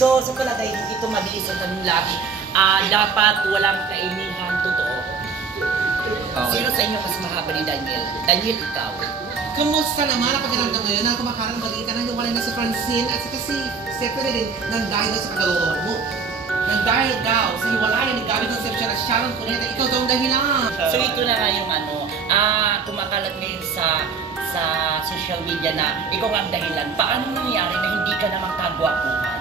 So, sa palagay, hindi ito mabilis ang tanong labi. Dapat walang kainihan totoo. Okay. Sino sa inyo mas mahaba ni Daniel? Daniel, ikaw. Kamusta naman ang pakiramdam ngayon na kumakaroon ng balita na hiwalay na si Francine at saka si Stephanie rin nang dahil sa kagalawan mo? Nang dahil daw sa hiwalayan ni Gabby Concepcion at Sharon Cuneta, ikaw daw ang dahilan. So ito na nga yung kumakalat ngayon sa social media na ikaw ang dahilan. Paano nangyari na hindi ka na magkagwapuhan?